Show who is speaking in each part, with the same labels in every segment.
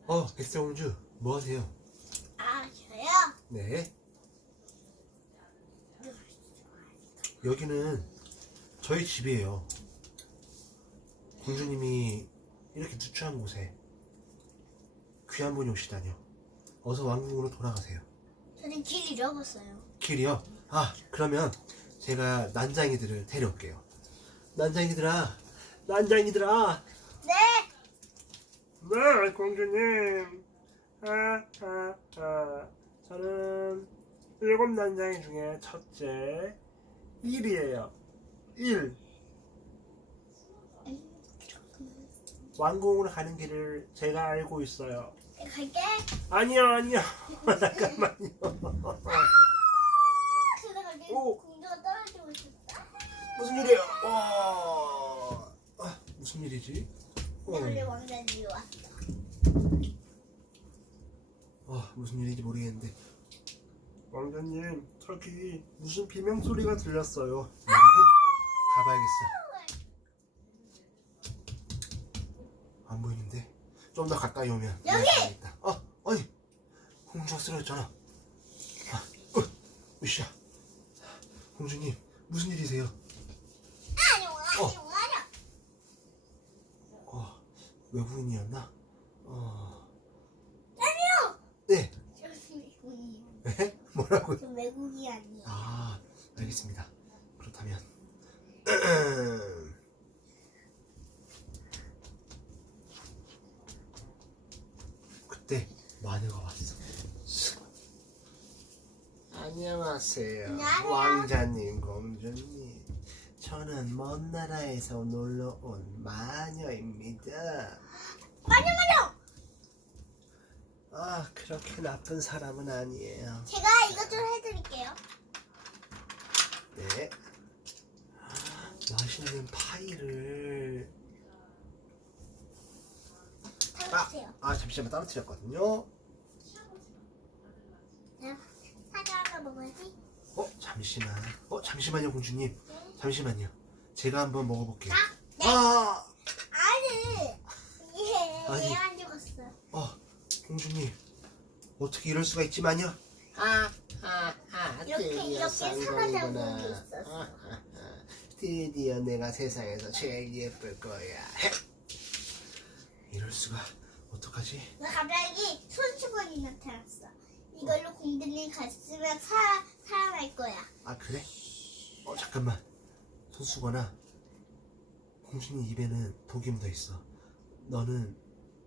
Speaker 1: 백설공주, 뭐 하세요?
Speaker 2: 아, 저요?
Speaker 1: 네. 여기는 저희 집이에요. 공주님이 이렇게 누추한 곳에 귀한 분이 오시다니요. 어서 왕궁으로 돌아가세요.
Speaker 2: 저는 길 잃어봤어요.
Speaker 1: 길이요? 그러면 제가 난장이들을 데려올게요. 난장이들아, 난장이들아.
Speaker 2: 네!
Speaker 1: 네, 공주님. 저는 7난장이 중에 첫째 1이에요. 1. 왕궁으로 가는 길을 제가 알고 있어요.
Speaker 2: 갈게.
Speaker 1: 아니요. 잠깐만요.
Speaker 2: 제가 갈게.
Speaker 1: 오.
Speaker 2: 공주가 떨어지고 있었다.
Speaker 1: 무슨 일이에요? 무슨 일이지?
Speaker 2: 원래 왕자님이 왔어.
Speaker 1: 무슨 일인지 모르겠는데. 왕자님, 저기 무슨 비명 소리가 들렸어요. 뭐라고? 가봐야겠어. 안 보이는데? 좀 더 가까이 오면
Speaker 2: 여기!
Speaker 1: 있다. 아니, 공주가 쓰러졌잖아. 으쌰. 공주님, 무슨 일이세요?
Speaker 2: 아니요.
Speaker 1: 외국인이었나?
Speaker 2: 아니요.
Speaker 1: 네.
Speaker 2: 저 외국인이요.
Speaker 1: 네? 뭐라고요?
Speaker 2: 저 외국이 아니에요.
Speaker 1: 알겠습니다. 그렇다면 그때 마녀가 왔어. 안녕하세요.
Speaker 2: 안녕하세요.
Speaker 1: 왕자님, 공주님. 저는 먼 나라에서 놀러 온 마녀입니다.
Speaker 2: 마녀!
Speaker 1: 그렇게 나쁜 사람은 아니에요.
Speaker 2: 제가 이것 좀 해드릴게요.
Speaker 1: 네. 맛있는 파이를.
Speaker 2: 사주세요.
Speaker 1: 잠시만, 떨어뜨렸거든요.
Speaker 2: 사과 하나 먹어야지.
Speaker 1: 잠시만요, 공주님. 잠시만요. 제가 한번 먹어볼게요.
Speaker 2: 네. 아니.
Speaker 1: 아니.
Speaker 2: 얘안 죽었어.
Speaker 1: 공주님, 어떻게 이럴 수가 있지만요.
Speaker 2: 이렇게 사과 잡은 게 있었어.
Speaker 1: 드디어 내가 세상에서 제일 예쁠 거야. 이럴 수가. 어떡하지?
Speaker 2: 갑자기 손수건이 나타났어. 이걸로 공주님 갔으면 살아날 거야.
Speaker 1: 그래? 잠깐만. 손수건아, 공주님 입에는 독이 묻어 있어. 너는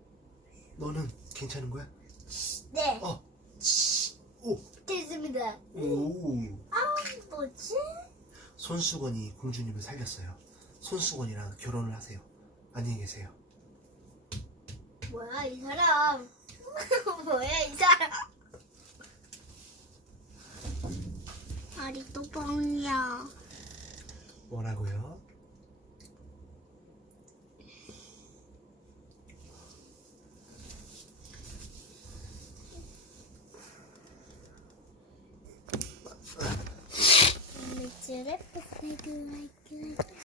Speaker 1: 괜찮은 거야?
Speaker 2: 네.
Speaker 1: 오.
Speaker 2: 됐습니다.
Speaker 1: 오.
Speaker 2: 뭐지?
Speaker 1: 손수건이 공주님을 살렸어요. 손수건이랑 결혼을 하세요. 안녕히 계세요.
Speaker 2: 뭐야 이 사람? 뭐야 이 사람? 아직도 뻥이야.
Speaker 1: 뭐라고요?
Speaker 2: Let's rip the figure like